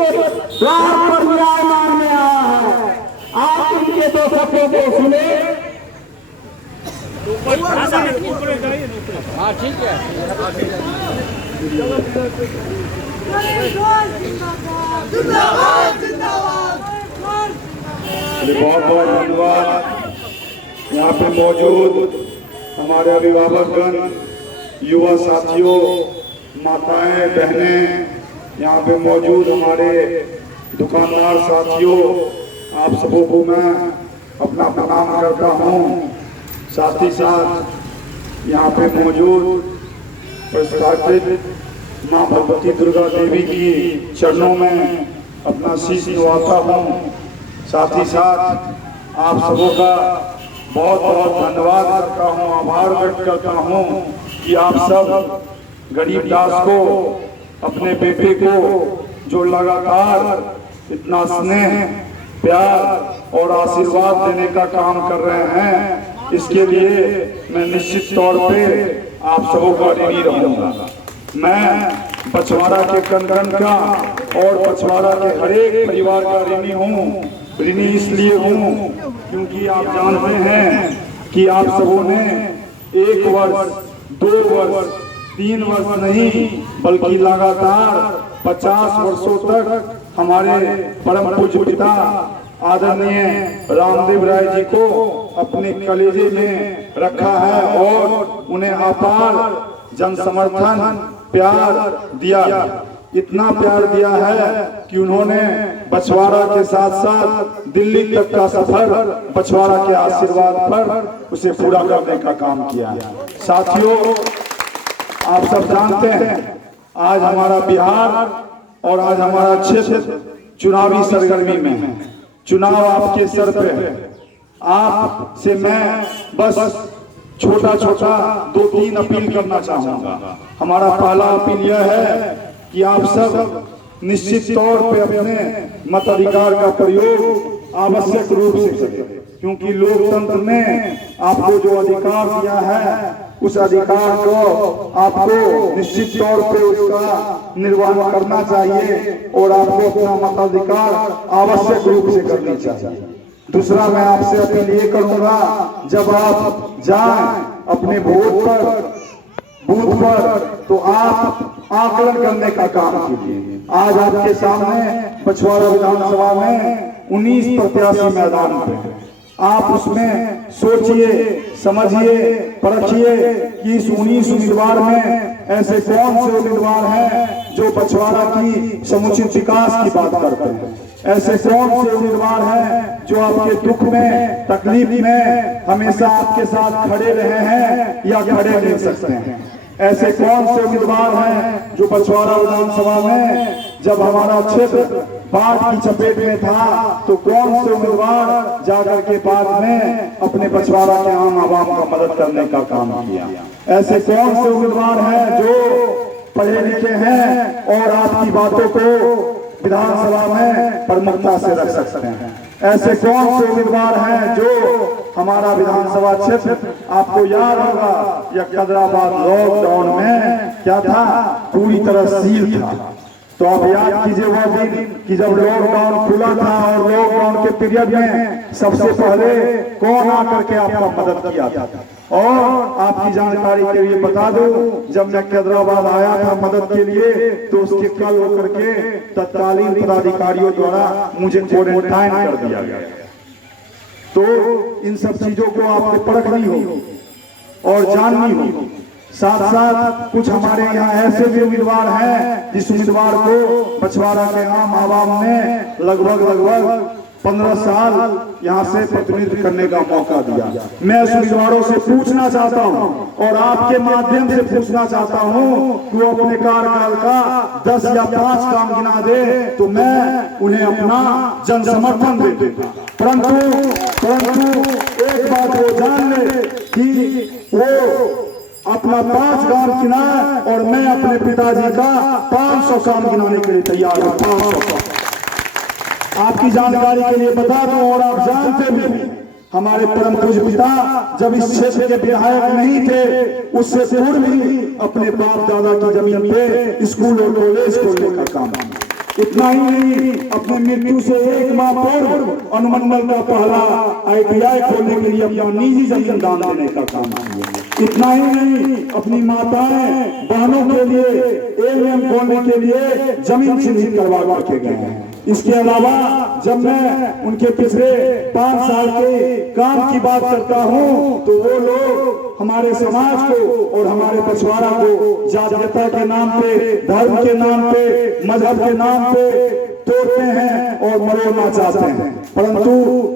आपके द्वार पर न्याय मांगने आया है। आप इनके दो शब्दों को सुने। हाँ ठीक है। बहुत बहुत धन्यवाद। यहाँ पे मौजूद हमारे अभिभावकगण, युवा साथियों, माताएं, बहनें, यहाँ पे मौजूद हमारे दुकानदार साथियों, आप सबों को मैं अपना प्रणाम करता हूँ। साथ ही साथ यहाँ पे मौजूद प्रतिष्ठित माँ भगवती दुर्गा देवी की चरणों में अपना शीश नवाता हूँ। साथ ही साथ आप सबों का बहुत बहुत धन्यवाद करता हूँ, आभार व्यक्त करता हूँ कि आप सब गरीबदास को, अपने बेटे को जो लगातार इतना स्नेह, प्यार और आशीर्वाद देने का काम कर रहे हैं, इसके लिए मैं निश्चित तौर पे आप सबों का ऋणी रहूंगा। मैं पछवाड़ा के कण कण का और पछवाड़ा के हर एक परिवार का ऋणी हूँ। ऋणी इसलिए हूँ क्योंकि आप जानते हैं कि आप सबों ने 1 वर्ष, 2 वर्ष, 3 वर्ष नहीं बल्कि लगातार 50 वर्षों तक हमारे परम पूज्य पिता आदरणीय रामदेव राय जी को अपने कलेजे में रखा है और उन्हें अपार जन समर्थन, प्यार दिया। इतना प्यार दिया है कि उन्होंने बछवाड़ा के साथ साथ दिल्ली तक का सफर बछवाड़ा के आशीर्वाद पर उसे पूरा करने का काम किया। साथियों, आप सब जानते हैं आज हमारा बिहार और आज हमारा क्षेत्र चुनावी सरगर्मी में है। चुनाव आपके सर पे है। आपसे मैं बस छोटा छोटा 2-3 अपील करना चाहूंगा। हमारा पहला अपील यह है कि आप सब निश्चित तौर पे अपने मताधिकार का प्रयोग आवश्यक रूप से करें, क्योंकि लोकतंत्र ने आपको जो अधिकार दिया है उस अधिकार को आपको निश्चित तौर पे उसका निर्वहन करना चाहिए और आपको अपना मताधिकार आवश्यक रूप से करनी चाहिए। दूसरा, मैं आपसे अपील ये करूंगा, जब आप जाएं अपने बूथ पर तो आप आकलन करने का काम कीजिए। आज आपके सामने पछवाड़ा विधानसभा में 19 प्रत्याशी मैदान पे हैं। आप उसमें सोचिए, समझिए, परखिए कि इस 19 उम्मीदवार में ऐसे कौन से उम्मीदवार हैं जो पछवाड़ा की समुचित विकास की बात करते हैं। ऐसे कौन से उम्मीदवार हैं जो आपके दुख में, तकलीफ में हमेशा आपके साथ खड़े रहे हैं या खड़े रह सकते हैं। ऐसे कौन से उम्मीदवार हैं जो पछवाड़ा विधानसभा में जब हमारा क्षेत्र बाढ़ की चपेट में था तो कौन से उम्मीदवार जाकर के बाद में अपने पछवाड़ा के आम आवाम का मदद करने का काम किया। ऐसे कौन से उम्मीदवार हैं जो पढ़े लिखे हैं और आपकी बातों को विधानसभा में प्रमुखता से रख सकते हैं। ऐसे कौन से उम्मीदवार हैं जो हमारा विधानसभा क्षेत्र, आपको याद होगा यह कदराबाद लॉकडाउन में क्या था, पूरी तरह सील था। तो आप याद कीजिए वो दिन कि जब लॉकडाउन खुला था और लॉकडाउन के पीरियड में सबसे पहले कौन आकर के आपका मदद किया था। और आपकी जानकारी के लिए बता दूं, जब मैं कैदराबाद आया था मदद के लिए तो उसके कल होकर के तत्कालीन पदाधिकारियों द्वारा मुझे क्वारंटाइन कर दिया गया। तो इन सब चीजों को आपको परखनी होगी और जाननी होगी। साथ साथ कुछ हमारे यहाँ ऐसे भी उम्मीदवार हैं जिस उम्मीदवार को पछवाड़ा के आम आवाम ने लगभग 15 साल यहाँ से प्रतिनिधित्व करने का मौका दिया। मैं उस उम्मीदवारों से पूछना चाहता हूँ और आपके माध्यम से पूछना चाहता हूँ कि वो अपने कार्यकाल का 10 या 5 काम गिना दे तो मैं उन्हें अपना जन समर्थन दे देता। परंतु एक बात वो जान ले कि वो अपना 5 काम गिनाए और मैं अपने पिताजी का 500 काम गिनाने के लिए तैयार हूँ। 500 काम आपकी जानकारी के लिए बता दूं और आप जानते भी, हमारे परम पूज्य पिता जब इस क्षेत्र के विधायक नहीं थे उससे पूर्व ही अपने बाप दादा की जमीन पे स्कूल और कॉलेज खोलने का काम किया। इतना ही नहीं, अपने मृत्यु से 1 माह पूर्व अनुमंडल का पहला ITI खोलने के लिए अपना निजी जमीन दान देने का काम किया। इतना ही नहीं, अपनी माताएं बहनों के लिए ALM खोलने के लिए जमीन चिन्हित करवा करके गए हैं। इसके अलावा जब मैं उनके पिछले 5 साल के काम की बात करता हूं तो वो लोग हमारे समाज को और हमारे पछवाड़ा को जातीयता के नाम पे, धर्म के नाम पे, मजहब के नाम पे तोड़ते हैं और मरोड़ना चाहते हैं। परंतु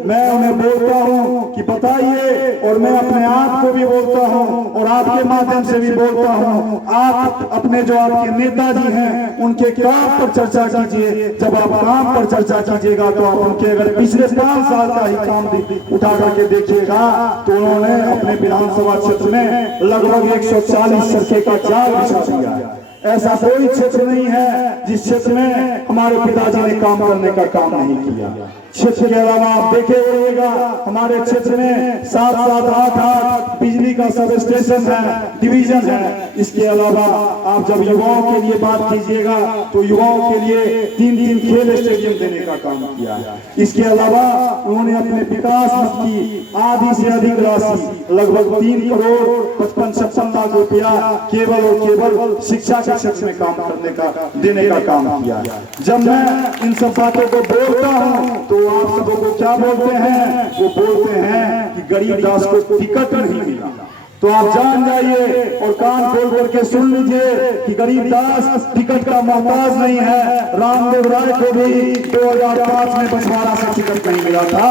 मैं उन्हें बोलता हूं कि बताइए, और मैं अपने आप को भी बोलता हूं और आपके माध्यम से भी बोलता हूं, आप अपने जो आपके नेताजी हैं उनके काम पर चर्चा कीजिए। जब आप काम पर चर्चा कीजिएगा तो आप उनके अगर पिछले 5 साल का ही काम उठा करके देखिएगा तो उन्होंने अपने विधानसभा क्षेत्र में लगभग 140 सड़कें का जाल बिछा दिया है। ऐसा कोई क्षेत्र नहीं है जिस क्षेत्र में हमारे पिताजी ने काम करने का काम नहीं किया। क्षेत्र के अलावा आप देखे होइएगा हमारे क्षेत्र में 7-7, 8-8 बिजली का सब स्टेशन है, डिवीजन है। इसके अलावा आप जब युवाओं के लिए बात कीजिएगा तो युवाओं के लिए 3 खेल स्टेडियम देने का काम किया है। इसके अलावा उन्होंने अपने विकास की आधी से अधिक राशि लगभग 3 करोड़ 55-56 लाख रुपया केवल और केवल शिक्षा के क्षेत्र में काम करने का देने का काम किया है। जब मैं इन सब बातों को बोलता हूँ तो आप सबों को क्या बोलते हैं? वो बोलते हैं कि गरीबदास को टिकट नहीं मिला। तो आप जान जाइए और कान खोल करके सुन लीजिए कि गरीबदास टिकट का मोहताज नहीं है। रामदेव राय को भी 2005 में बछवाड़ा से टिकट नहीं मिला था।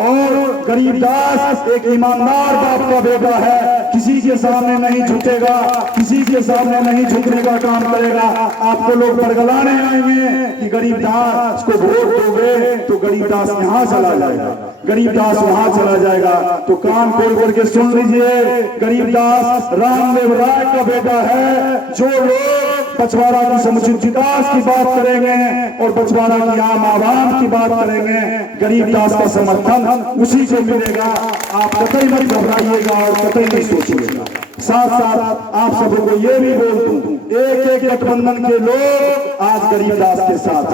और गरीबदास एक ईमानदार बाप का बेटा है, किसी के सामने नहीं झुकेगा, किसी के सामने नहीं झुकने का काम करेगा। आपको लोग बरगलाने आएंगे कि गरीबदास को वोट दोगे तो गरीबदास यहाँ चला जाएगा, गरीबदास वहां चला जाएगा। तो कान खोल करके सुन लीजिए, गरीबदास रामदेव राय का बेटा है। जो लोग बछवाड़ा की समुचित विकास की बात करेंगे और बछवाड़ा की आम आवाम की बात करेंगे, गरीबदास का समर्थन उसी को मिलेगा। आप कतई मत घबराइएगा और कतई नहीं सोचिएगा। साथ साथ आप सबको को ये भी बोल दूं, एक गठबंधन के लोग आज गरीबदास के साथ,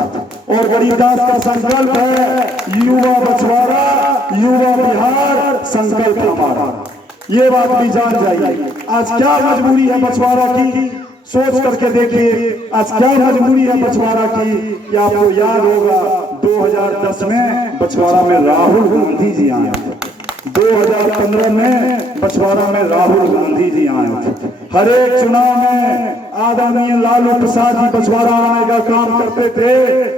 और गरीबदास का संकल्प है युवा बछवाड़ा, युवा बिहार, संकल्प हमारा। ये बात भी जान जाइए। आज क्या मजबूरी है बछवाड़ा की, सोच करके देखिए। आज क्या मजबूरी है बछवाड़ा की कि आपको याद होगा 2010 में बछवाड़ा में राहुल गांधी जी आए थे, 2015 में बछवाड़ा में राहुल गांधी जी आए थे। हर एक चुनाव में आदरणीय लालू प्रसाद जी बछवाड़ा आने का काम करते थे।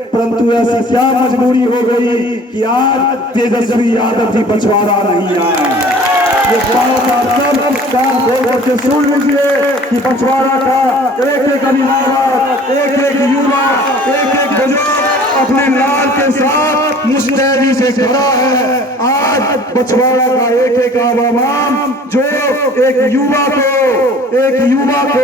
परंतु ऐसी क्या मजबूरी हो गई कि आज तेजस्वी यादव जी बछवाड़ा नहीं आए। ये बात आप सब कान खोल करके सुन लीजिए कि बछवाड़ा का एक अभिभावक, एक युवा, एक बुजुर्ग अपने लाल के साथ मुस्तैदी से खड़ा है। आज बछवाड़ा का एक आवाम जो एक युवा को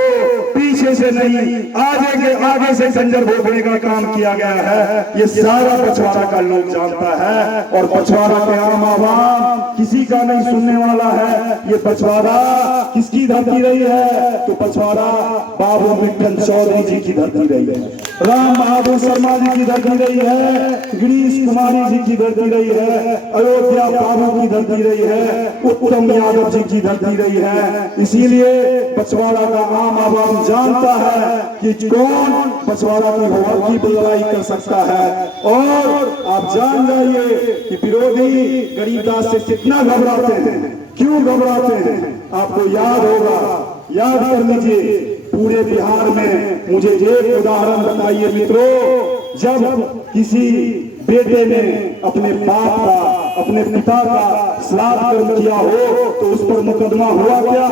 पीछे से नहीं आगे से खंजर भोगने का काम किया गया है, ये सारा बछवाड़ा का लोग जानता है। और बछवाड़ा के आम आवाम किसी का नहीं सुनने वाला है। ये बछवाड़ा किसकी धरती रही है? तो बछवाड़ा बाबू विठल चौधरी जी की धरती रही है, राम बहादुर शर्मा जी की धरती रही है, गिरीश कुमारी जी की धरती रही है, अयोध्या बाबू की धरती रही है, उत्तम यादव जी की धरती रही है। इसीलिए बछवाड़ा का आम आवाम जानता है कि कौन बछवाड़ा की हवा की बुराई कर सकता है। और आप जान जाइए कि विरोधी गरीबदास से कितना घबराते हैं, क्यों घबराते हैं। आपको याद होगा, याद कर लीजिए, पूरे बिहार में मुझे एक उदाहरण बताइए मित्रों, जब किसी बेटे ने अपने बाप का, अपने पिता का श्राद्ध कर्म किया हो तो उस पर मुकदमा हुआ क्या?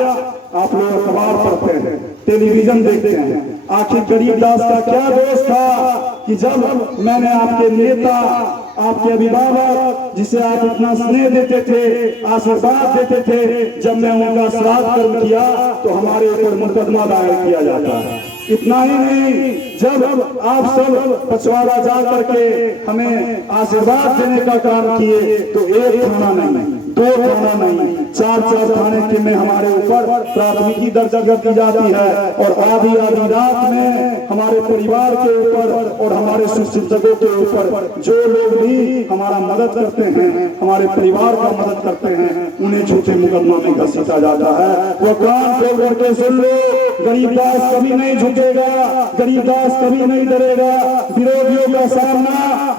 आप लोग अखबार पढ़ते हैं, टेलीविजन देखते हैं। आखिर गरीबदास का क्या दोष था कि जब मैंने आपके नेता, आपके अभिभावक जिसे आप इतना स्नेह देते थे, आशीर्वाद देते थे, जब मैं उनका श्राद्ध कर्म किया तो हमारे ऊपर मुकदमा दायर किया जाता है। इतना ही नहीं, जब आप सब पछवाड़ा जा करके हमें आशीर्वाद देने का काम किए तो एक थाना नहीं, दो थाना नहीं, चार थाने के में हमारे ऊपर प्राथमिकी दर्ज कर दी जाती है और आधी रात में हमारे परिवार के ऊपर और हमारे शुभचिंतकों के ऊपर जो लोग भी हमारा मदद करते हैं, हमारे परिवार का मदद करते हैं, उन्हें झूठे मुकदमा में घसीटा जाता है। वो कान खोल करके सुन लो, गरीबदास कभी नहीं झुकेगा, गरीबदास कभी नहीं डरेगा। विरोधियों का सामना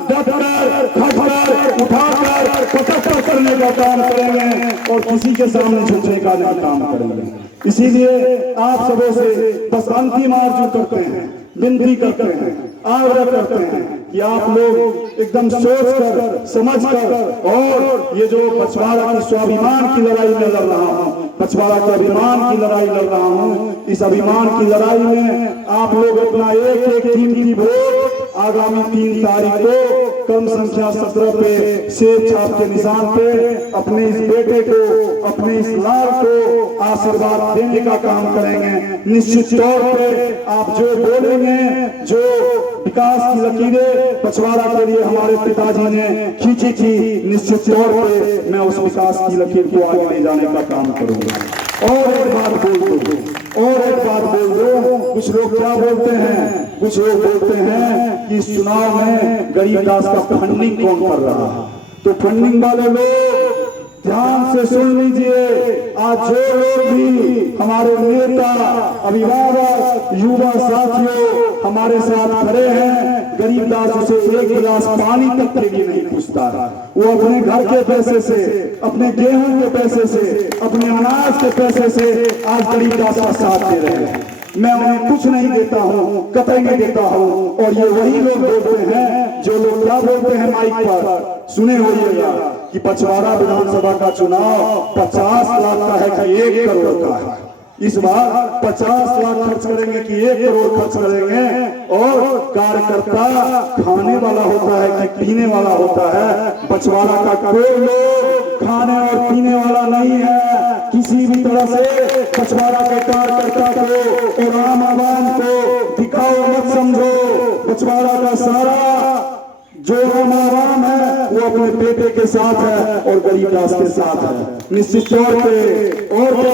डटकर, खटकर, उठाकर, पटक करने का काम करेंगे और किसी के सामने झुकने का नहीं काम करेंगे। इसीलिए आप सबों से बस अंतिम आरज़ू करते हैं, विनती करते हैं, आग्रह करते हैं कि आप लोग एकदम सोच कर, समझ कर, और ये जो पछवाड़ा की स्वाभिमान की लड़ाई में लड़ रहा हूँ, पछवाड़ा के अभिमान की लड़ाई लड़ रहा हूँ, इस अभिमान की लड़ाई में आप लोग अपना एक कीमती वोट आगामी 3 तारीख को कम संख्या 17 पे सेब छाप के निशान पे अपने इस बेटे को, अपने इस लाल को आशीर्वाद देने का काम करेंगे। निश्चित तौर पे आप जो बोलेंगे, जो विकास की लकीरें पछवाड़ा के लिए हमारे पिताजी ने खींची थी, निश्चित तौर पे मैं उस विकास की लकीर को आगे ले जाने का काम करूंगा। और एक बात बोल दो, कुछ लोग क्या बोलते हैं, कुछ लोग बोलते हैं कि इस चुनाव में गरीबदास का फंडिंग कौन कर रहा है। तो फंडिंग वाले लोग ध्यान से सुन लीजिए, आज जो लोग भी हमारे नेता, अभिभावक, युवा साथियों हमारे साथ खड़े हैं, गरीबदास उसे एक गिलास पानी तक के लिए नहीं पूछता। वो अपने घर के पैसे से, अपने गेहूं के पैसे से, अपने अनाज के पैसे से आज गरीबदास का साथ दे रहे हैं। मैं उन्हें कुछ नहीं देता हूँ, कतई नहीं देता हूँ। और ये वही लोग बोलते हैं जो लोग क्या बोलते हैं माइक पर, सुने होइएगा कि पछवाड़ा विधानसभा का चुनाव 50 लाख का है कि 1 करोड़ का है। इस बार 50 लाख खर्च करेंगे कि 1 करोड़ खर्च करेंगे। और कार्यकर्ता खाने वाला होता है कि पीने वाला होता है। पछवाड़ा का कोई लोग खाने और पीने वाला नहीं है। किसी भी तरह से पछवाड़ा के कार्यकर्ता को और आम आवाम को दिखाओ मत समझो। पछवाड़ा का सारा जो आम आवाम है वो अपने बेटे के साथ है और गरीबदास के साथ है निश्चित तौर पे। और क्या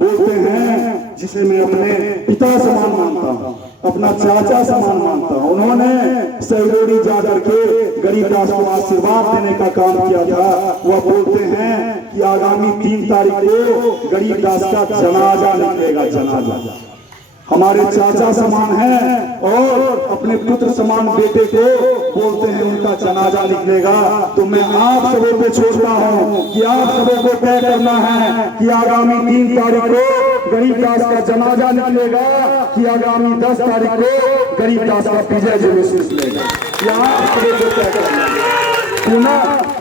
बोलते हैं जिसे मैं अपने पिता समान मानता हूँ, अपना चाचा समान मानता हूँ। उन्होंने सहयोगी जाकर के गरीबदास को आशीर्वाद देने का काम किया था। वह बोलते हैं कि आगामी 3 तारीख को गरीबदास का जनाजा निकलेगा। जनाजा हमारे चाचा समान है और अपने पुत्र समान बेटे को बोलते हैं उनका जनाजा निकलेगा। तो मैं आप सबों पे छोड़ता हूँ कि आप सबों को तय करना है कि आगामी 3 तारीख को गरीबदास का जनाजा निकलेगा कि आगामी 10 तारीख को गरीबदास का विजय जुलूस निकलेगा। यह आप सबों को तय करना है। पुनः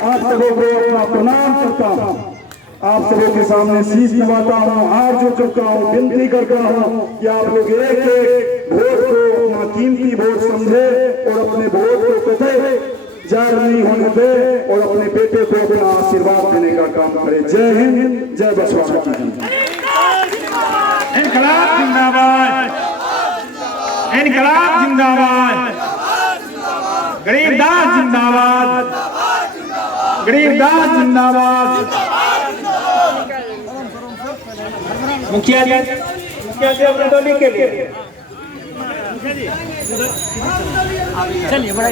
आप सबों को अपना प्रणाम करता हूँ, आप सबों के सामने शीश नवाता हूँ, हाथ जोड़ चुका हूँ, विनती करता हूँ कि आप लोग एक एक वोट को अपना कीमती वोट समझे और अपने वोट को कतई जाहिर नहीं होने दे और अपने बेटे को अपना आशीर्वाद देने का काम करे। जय हिंद, जय बछवाड़ा की जनता। इनकलाब जिंदाबाद, इनकलाब जिंदाबाद, गरीबदास जिंदाबाद, गरीबदास जिंदाबाद। मुखिया जी अपने टोली के लिए चलिए बड़ा